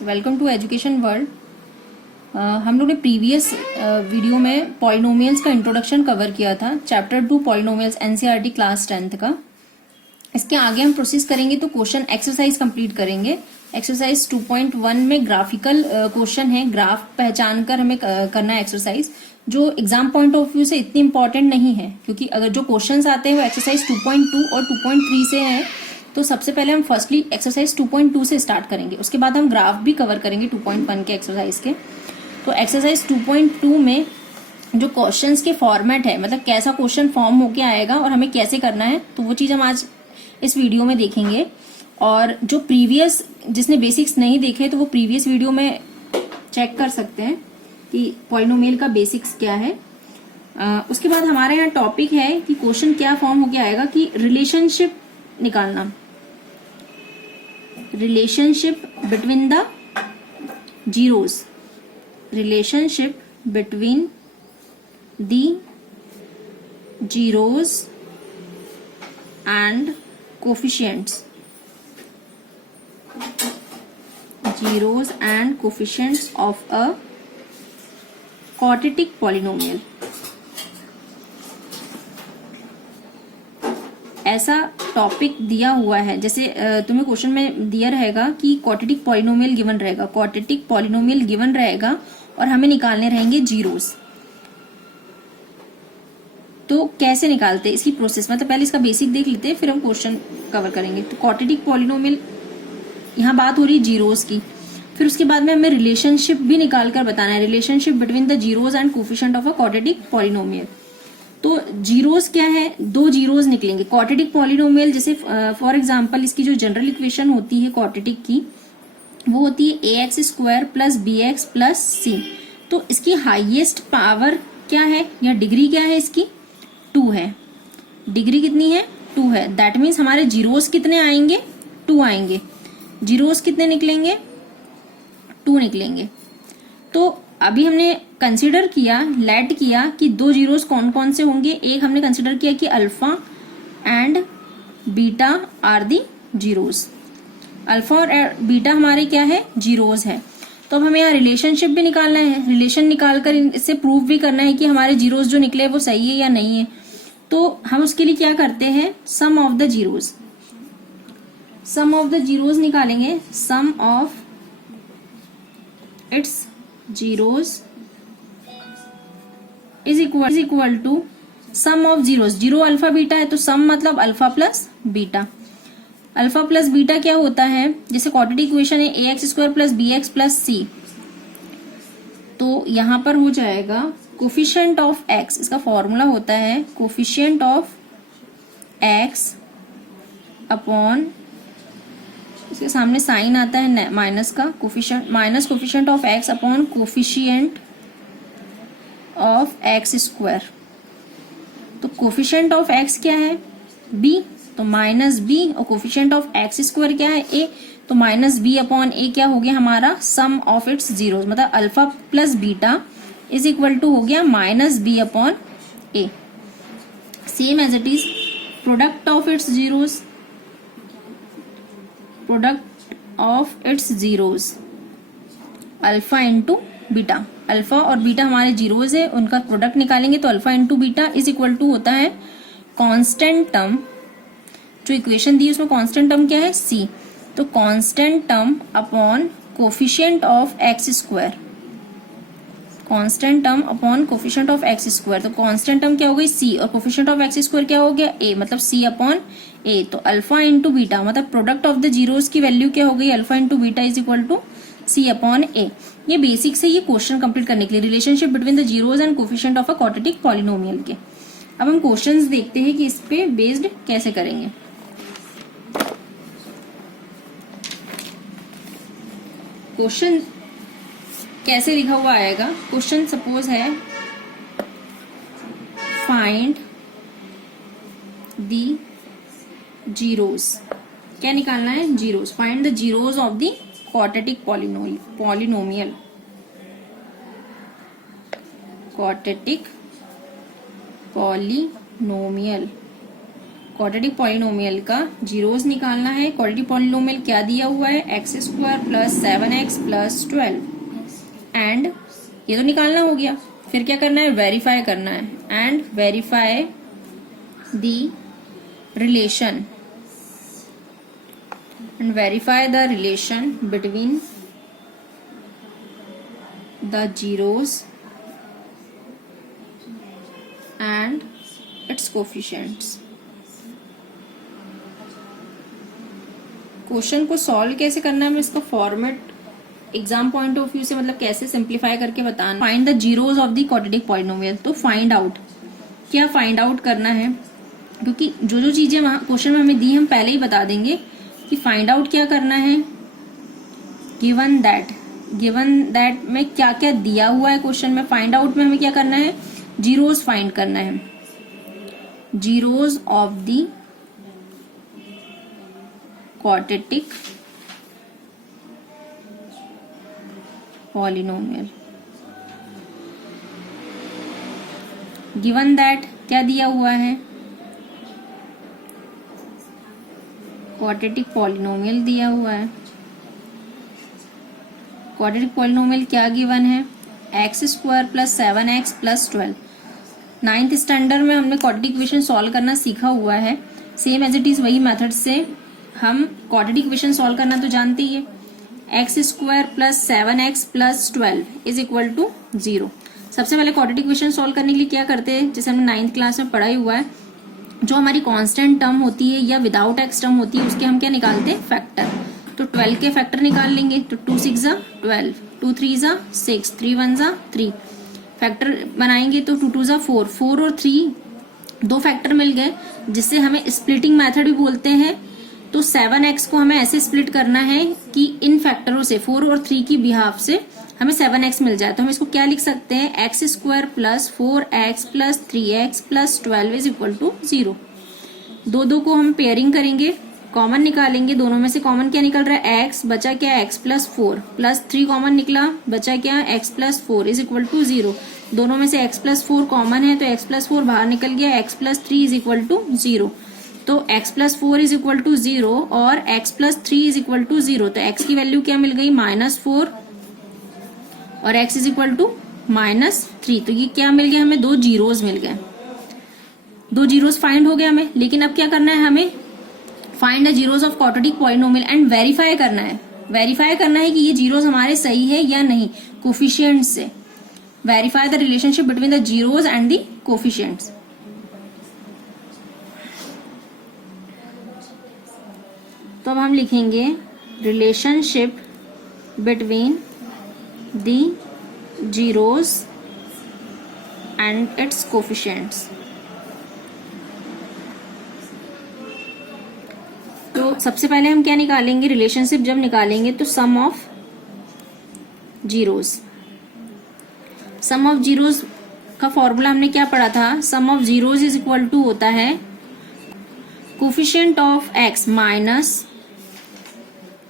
Welcome to education world. हम लोग ने प्रीवियस वीडियो में पॉलिनोमियल्स का इंट्रोडक्शन कवर किया था, chapter 2 polynomials NCERT class 10th का। इसके आगे हम प्रोसेस करेंगे तो क्वेश्चन एक्सरसाइज कंप्लीट करेंगे। एक्सरसाइज 2.1 में ग्राफिकल क्वेश्चन है, ग्राफ पहचान कर हमें करना है एक्सरसाइज, जो एग्जाम पॉइंट ऑफ व्यू से इतनी इंपॉर्टेंट नहीं है, क्योंकि अगर जो क्वेश्चंस आते हैं वो एक्सरसाइज 2.2 और 2.3 से हैं। तो सबसे पहले हम फर्स्टली एक्सरसाइज 2.2 से स्टार्ट करेंगे, उसके बाद हम ग्राफ भी कवर करेंगे 2.1 के एक्सरसाइज के। तो एक्सरसाइज 2.2 में जो क्वेश्चंस के फॉर्मेट है, मतलब कैसा क्वेश्चन फॉर्म होके आएगा और हमें कैसे करना है, तो वो चीज हम आज इस वीडियो में देखेंगे। और जो प्रीवियस जिसने बेसिक्स नहीं देखे तो वो प्रीवियस वीडियो में चेक कर सकते हैं कि पॉलिनोमियल का बेसिक्स क्या है। उसके बाद हमारे यहाँ टॉपिक है कि क्वेश्चन क्या फॉर्म होके आएगा कि रिलेशनशिप निकालना, relationship between the zeros, relationship between the zeros and coefficients, zeros and coefficients of a quadratic polynomial। ऐसा टॉपिक दिया हुआ है, जैसे तुम्हें क्वेश्चन में दिया रहेगा कि क्वाड्रेटिक पॉलिनोमियल गिवन रहेगा, क्वाड्रेटिक पॉलिनोमियल गिवन रहेगा और हमें निकालने रहेंगे जीरोस। तो कैसे निकालते हैं इसकी प्रोसेस, मतलब पहले इसका बेसिक देख लेते हैं फिर हम क्वेश्चन कवर करेंगे। तो क्वाड्रेटिक पॉलिनोमियल, यहाँ बात हो रही है जीरोस की, फिर उसके बाद में हमें रिलेशनशिप भी निकाल कर बताना है, relationship between the zeros and coefficient of a quadratic polynomial. तो जीरोस क्या है, दो जीरोस निकलेंगे क्वाड्रेटिक पॉलिनोमियल। जैसे फॉर एग्जांपल इसकी जो जनरल इक्वेशन होती है क्वाड्रेटिक की, वो होती है ax² plus bx plus c। तो इसकी हाईएस्ट पावर क्या है या डिग्री क्या है, इसकी 2 है। डिग्री कितनी है, 2 है। दैट मीन्स हमारे जीरोस कितने आएंगे, 2 आएंगे। जीरोस कितने निकलेंगे, 2 निकलेंगे। तो अभी हमने कंसीडर किया, लेट किया कि दो जीरोस कौन कौन से होंगे। एक हमने कंसीडर किया कि alpha and beta are the zeros, alpha और बीटा हमारे क्या है, जीरोस है। तो अब हमें यहाँ रिलेशनशिप भी निकालना है, रिलेशन निकालकर इससे प्रूव भी करना है कि हमारे जीरोस जो निकले वो सही है या नहीं है। तो हम उसके लिए क्या करते हैं, sum of the zeros, sum of the zeros निकालेंगे। Sum of its zeros is equal to sum of zeros. Zero alpha beta है तो सम मतलब alpha plus beta. Alpha plus beta क्या होता है, जैसे क्वाड्रेटिक इक्वेशन है ax² plus bx plus c, तो यहां पर हो जाएगा कोफिशिएंट ऑफ x, इसका फॉर्मूला होता है कोफिशिएंट ऑफ x अपॉन, इसके सामने साइन आता है माइनस का, coefficient minus coefficient of x upon coefficient of x²। तो कोफिशिएंट ऑफ x क्या है, b, तो माइनस b, और कोफिशिएंट ऑफ x² क्या है, a, तो माइनस b अपॉन a क्या हो गया हमारा, सम ऑफ इट्स जीरोस, मतलब alpha plus beta is equal to हो गया minus b upon a। Same as it is product of its zeros, product of its zeros alpha into beta. Alpha और beta हमारे zeros है, उनका product निकालेंगे तो alpha into beta is equal to होता है कांस्टेंट टर्म, जो equation दी उसमें कांस्टेंट टर्म क्या है, c, तो constant term upon coefficient of x², constant term upon coefficient of x²। तो कांस्टेंट टर्म क्या हो गई, c, और कोफिशिएंट ऑफ x² क्या हो गया, a, मतलब c अपॉन a। तो अल्फा इंटू बीटा मतलब प्रोडक्ट ऑफ द जीरोस की वैल्यू क्या हो गई, alpha into beta is equal to c upon a। ये बेसिक से ये क्वेश्चन कंप्लीट करने के लिए relationship between the zeros and coefficient of a quadratic polynomial के। अब हम क्वेश्चंस देखते हैं कि इस पे बेस्ड कैसे करेंगे। क्वेश्चन कैसे लिखा हुआ आएगा, क्वेश्चन सपोज है फाइंड द जीरोस, क्या निकालना है, zeros, find the zeros of the quadratic polynomial, quadratic polynomial, quadratic polynomial का जीरोस निकालना है। क्वाड्रेटिक पॉलिनोमियल क्या दिया हुआ है, x square plus 7x plus 12 and ये तो निकालना हो गया। फिर क्या करना है, वेरीफाई करना है and verify the relation and verify the relation between the zeros and its coefficients। Question को सॉल्व कैसे करना है, मैं इसका format exam point of view से मतलब कैसे सिंप्लीफाई करके बताना। Find the zeros of the quadratic polynomial, तो फाइंड आउट, क्या फाइंड आउट करना है, क्योंकि जो जो चीजें वहां क्वेश्चन में हमें दी हम पहले ही बता देंगे कि फाइंड आउट क्या करना है। गिवन दैट में क्या क्या दिया हुआ है क्वेश्चन में, फाइंड आउट में हमें क्या करना है, जीरोस फाइंड करना है, zeros of the quadratic polynomial. Given that क्या दिया हुआ है, क्वाड्रेटिक पॉलिनोमियल दिया हुआ है। क्वाड्रेटिक पॉलिनोमियल क्या गिवन है, x square plus 7x plus 12। 9th standard में हमने क्वाड्रेटिक इक्वेशन सॉल्व करना सीखा हुआ है। सेम एज इट इज वही मेथड से हम क्वाड्रेटिक इक्वेशन सॉल्व करना तो जानते ही है। X square plus 7x plus 12 is equal to 0। सबसे पहले क्वाड्रेटिक इक्वेशन सॉल्व करने के लिए क्या करते हैं, जैसे हमने 9th क्लास में पढ़ा ही हुआ है, जो हमारी कांस्टेंट टर्म होती है या विदाउट एक्स टर्म होती है उसके हम क्या निकालते हैं, फैक्टर। तो 12 के फैक्टर निकाल लेंगे, तो 2 6 12, 2 3 6, 3 1 3। फैक्टर बनाएंगे तो 2 2 4, 4 और 3 दो फैक्टर मिल गए, जिससे हमें स्प्लिटिंग मेथड भी बोलते हैं। तो 7x को हमें ऐसे स्प्लिट करना है कि इन फैक्टरों से 4 और 3 की बिहाफ से हमें 7x मिल जाए। तो हम इसको क्या लिख सकते हैं, x square plus 4x plus 3x plus 12 is equal to 0। दो को हम पेयरिंग करेंगे, कॉमन निकालेंगे, दोनों में से कॉमन क्या निकल रहा है, x, बचा क्या, x प्लस 4 प्लस 3 कॉमन निकला, बचा क्या, x plus 4 is equal to 0। दोनों में से x प्लस 4 कॉमन है तो x प्लस 4 बाहर निकल गया, x plus 3 is equal to 0। तो x plus 4 is equal to 0 और x plus 3 is equal to 0। तो x की वैल्यू क्या मिल गई, -4 और x इज इक्वल टू -3। तो ये क्या मिल गया, हमें दो जीरोस मिल गए, दो जीरोस फाइंड हो गया हमें। लेकिन अब क्या करना है, हमें find the zeros of quadratic polynomial and verify करना है। वेरीफाई करना है कि ये जीरोस हमारे सही है या नहीं, कोफिशिएंट्स से। Verify the relationship between the zeros and the coefficients. तो अब हम लिखेंगे relationship between the zeros and it's coefficients. तो सबसे पहले हम क्या निकालेंगे, रिलेशनशिप जब निकालेंगे तो sum of zeros. Sum of zeros का फॉर्मूला हमने क्या पढ़ा था, sum of zeros is equal to होता है coefficient of x minus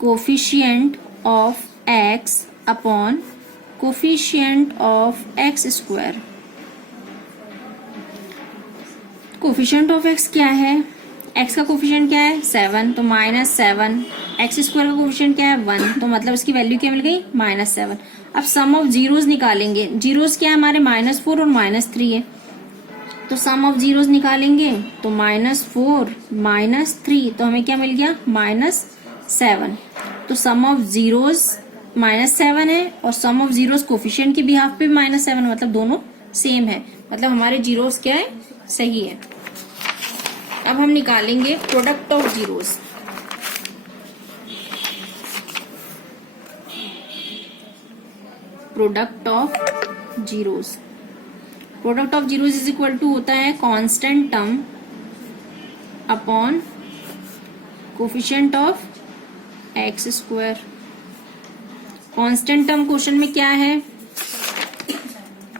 coefficient of x upon coefficient of x square. Coefficient of x क्या है, x का कोफिशिएंट क्या है 7, तो -7। एक्स स्क्वायर का कोफिशिएंट क्या है 1, तो मतलब इसकी वैल्यू क्या मिल गई -7। अब सम ऑफ जीरोस निकालेंगे, जीरोस क्या है हमारे -4 और -3 है, तो सम ऑफ जीरोस निकालेंगे तो -4 -3, तो हमें क्या मिल गया -7। तो सम ऑफ जीरोस -7 है और सम ऑफ जीरोस कोफिशिएंट के बिहाफ पे -7, मतलब दोनों सेम है, मतलब हमारे जीरोस क्या है, सही है। अब हम निकालेंगे product of zeros. Product of zeros, product of zeros is equal to होता है constant term upon coefficient of x square. Constant term question में क्या है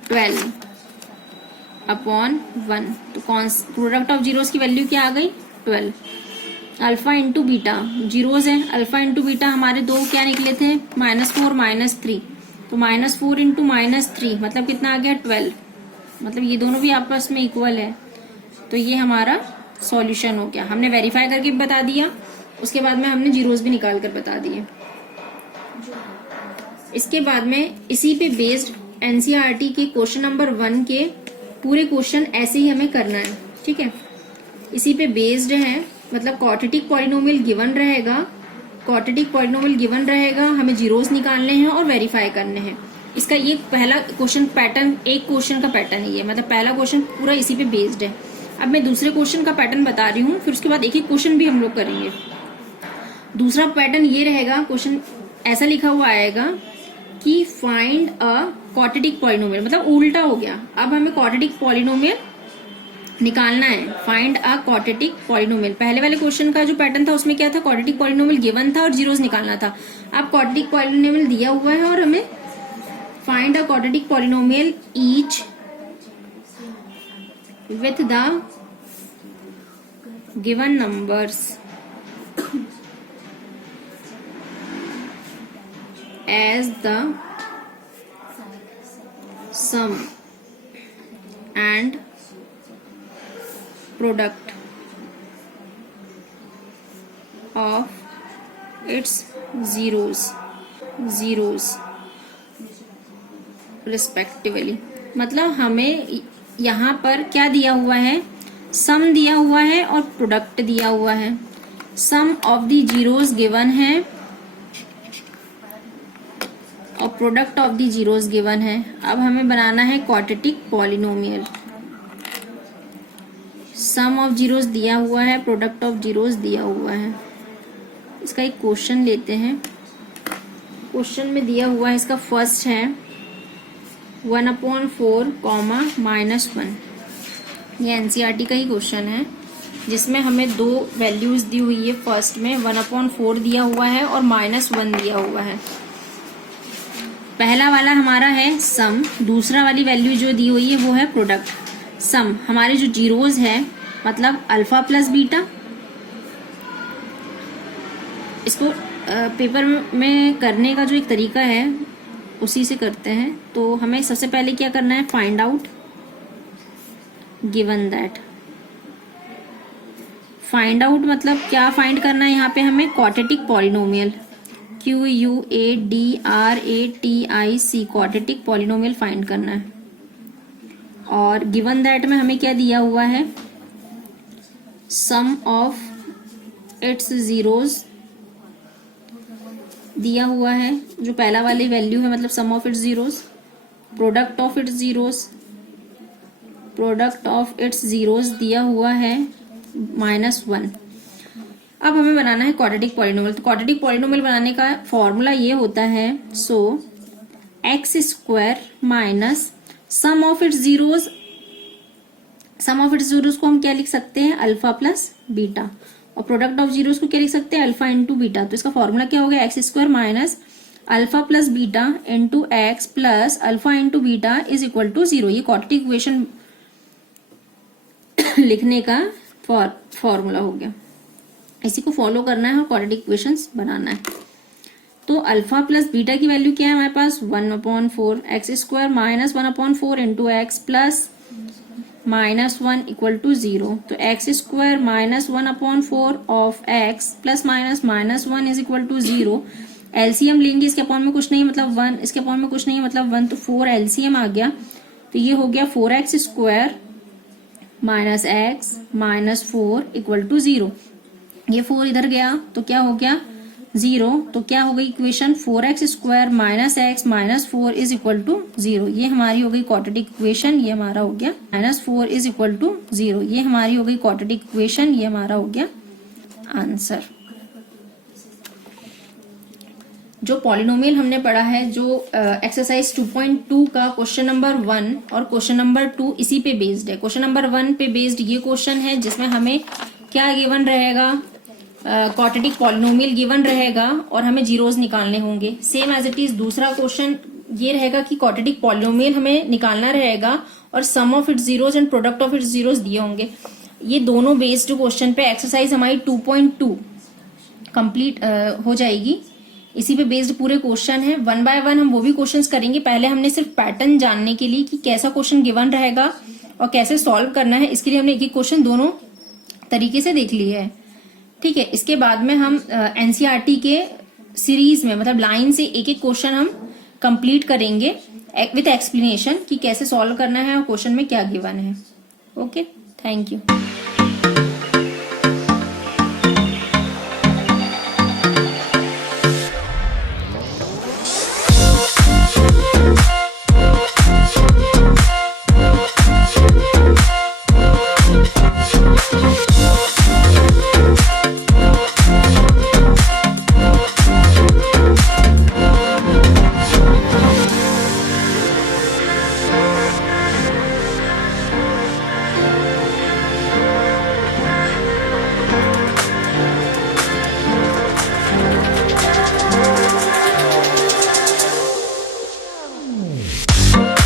12 अपॉन 1। तो प्रोडक्ट ऑफ जीरोस की वैल्यू क्या आ गई 12। अल्फा इंटू बीटा, जीरोस है, अल्फा इंटू बीटा हमारे दो क्या निकले थे -4 -3, तो -4 इंटू -3 मतलब कितना आ गया 12, मतलब ये दोनों भी आपस में इक्वल है, तो ये हमारा सॉल्यूशन हो गया। हमने वेरीफाई करके भी बता दिया, उसके बाद में हमने जीरोस भी निकाल कर बता दिए। इसके बाद में इसी पे बेस्ड एनसीईआरटी के क्वेश्चन नंबर 1 के पूरे क्वेश्चन ऐसे ही हमें करना है, ठीक है। इसी पे बेस्ड है, मतलब क्वाड्रेटिक पॉलिनोमियल गिवन रहेगा, क्वाड्रेटिक पॉलिनोमियल गिवन रहेगा, हमें जीरोस निकालने हैं और वेरीफाई करने हैं। इसका ये पहला क्वेश्चन पैटर्न, एक क्वेश्चन का पैटर्न ही है, मतलब पहला क्वेश्चन पूरा इसी पे बेस्ड है। अब मैं दूसरे क्वेश्चन का पैटर्न बता रही हूँ, फिर उसके बाद एक एक क्वेश्चन भी हम लोग करेंगे। दूसरा पैटर्न ये रहेगा, क्वेश्चन ऐसा लिखा हुआ आएगा कि फाइंड अ क्वाड्रेटिक पॉलिनोमियल, मतलब उल्टा हो गया। अब हमें क्वाड्रेटिक पॉलिनोमियल निकालना है, फाइंड अ क्वाड्रेटिक पॉलिनोमियल। पहले वाले क्वेश्चन का जो पैटर्न था उसमें क्या था, क्वाड्रेटिक पॉलिनोमियल गिवन था और जीरोस निकालना था। अब क्वाड्रेटिक पॉलिनोमियल दिया हुआ है और हमें find a quadratic polynomial each with the given numbers as the sum and product of its zeros respectively। मतलब हमें यहाँ पर क्या दिया हुआ है, सम दिया हुआ है और प्रोडक्ट दिया हुआ है। Sum of the zeros given है और product of the zeros given है। अब हमें बनाना है quadratic polynomial. Sum of zeros दिया हुआ है, प्रोडक्ट ऑफ जीरोस दिया हुआ है। इसका एक क्वेश्चन लेते हैं। क्वेश्चन में दिया हुआ है, इसका फर्स्ट है 1/4 -1। ये एनसीईआरटी का ही क्वेश्चन है, जिसमें हमें दो वैल्यूज दी हुई है। फर्स्ट में 1/4 दिया हुआ है और -1 दिया हुआ है। पहला वाला हमारा है सम, दूसरा वाली वैल्यू जो दी हुई है वो है प्रोडक्ट। सम हमारे जो जीरोज है, मतलब अल्फा प्लस बीटा। इसको पेपर में करने का जो एक तरीका है उसी से करते हैं। तो हमें सबसे पहले क्या करना है, find out given that. Find out मतलब क्या फाइंड करना है, यहाँ पे हमें quadratic polynomial, QUADRATIC quadratic polynomial find करना है। और गिवन दैट में हमें क्या दिया हुआ है, सम ऑफ इट्स जीरोस दिया हुआ है, जो पहला वाली वैल्यू है, मतलब sum of its zeros. Product of its zeros दिया हुआ है -1। अब हमें बनाना है क्वाड्रेटिक पॉलिनोमियल। तो क्वाड्रेटिक पॉलिनोमियल बनाने का फॉर्मूला ये होता है, x² minus sum of its zeros. Sum of its zeros को हम क्या लिख सकते हैं, अल्फा प्लस बीटा। और प्रोडक्ट ऑफ जीरोस को क्या लिख सकते हैं, अल्फा इंटू बीटा। तो इसका फॉर्मूला क्या हो गया, x² minus alpha plus beta into x plus alpha into beta is equal to 0। ये क्वाड्रेटिक इक्वेशन लिखने का फॉर्मूला हो गया। इसी को फॉलो करना है और क्वाड्रेटिक इक्वेशंस बनाना है। तो अल्फा प्लस बीटा की वैल्यू क्या है हमारे पास, 1/4 x² minus 1/4 into x plus -1 equal to 0। तो x² minus 1/4 of x plus minus -1 is equal to 0। LCM लेंगे, इसके अपॉन में कुछ नहीं मतलब 1, इसके अपॉन में कुछ नहीं मतलब 1, तो 4 एलसीएम आ गया। तो ये हो गया 4x² minus x minus 4 equal to 0। ये 4 इधर गया तो क्या हो गया 0। तो क्या हो गई equation, 4x² minus x minus 4 is equal to 0। ये हमारी हो गई क्वाड्रेटिक इक्वेशन। ये हमारा हो गया -4 इज इक्वल टू 0। ये हमारी हो गई क्वाड्रेटिक इक्वेशन। ये हमारा हो गया आंसर। जो पॉलिनोमियल हमने पढ़ा है, जो एक्सरसाइज 2.2 का क्वेश्चन नंबर 1 और क्वेश्चन नंबर 2 इसी पे बेस्ड है। क्वेश्चन नंबर 1 पे बेस्ड ये क्वेश्चन है, जिसमें हमें क्या गिवन रहेगा, क्वाड्रेटिक पॉलिनोमियल गिवन रहेगा और हमें जीरोस निकालने होंगे। सेम एज इट इज दूसरा क्वेश्चन ये रहेगा कि क्वाड्रेटिक पॉलिनोमियल हमें निकालना रहेगा और sum of its zeros and product of its zeros दिए होंगे। ये दोनों बेस्ड क्वेश्चन पे एक्सरसाइज हमारी 2.2 कंप्लीट हो जाएगी। इसी पे बेस्ड पूरे क्वेश्चन है। 1 बाय 1 हम वो भी क्वेश्चंस करेंगे। पहले हमने सिर्फ पैटर्न जानने के लिए कि कैसा क्वेश्चन गिवन रहेगा और कैसे सॉल्व करना है, इसके लिए हमने एक एक क्वेश्चन दोनों तरीके से देख लिए है। ठीक है, इसके बाद में हम एनसीईआरटी के सीरीज में मतलब लाइन से एक एक क्वेश्चन हम कंप्लीट करेंगे विथ एक्सप्लेनेशन कि कैसे सॉल्व करना है और क्वेश्चन में क्या गिवन है। Okay, thank you.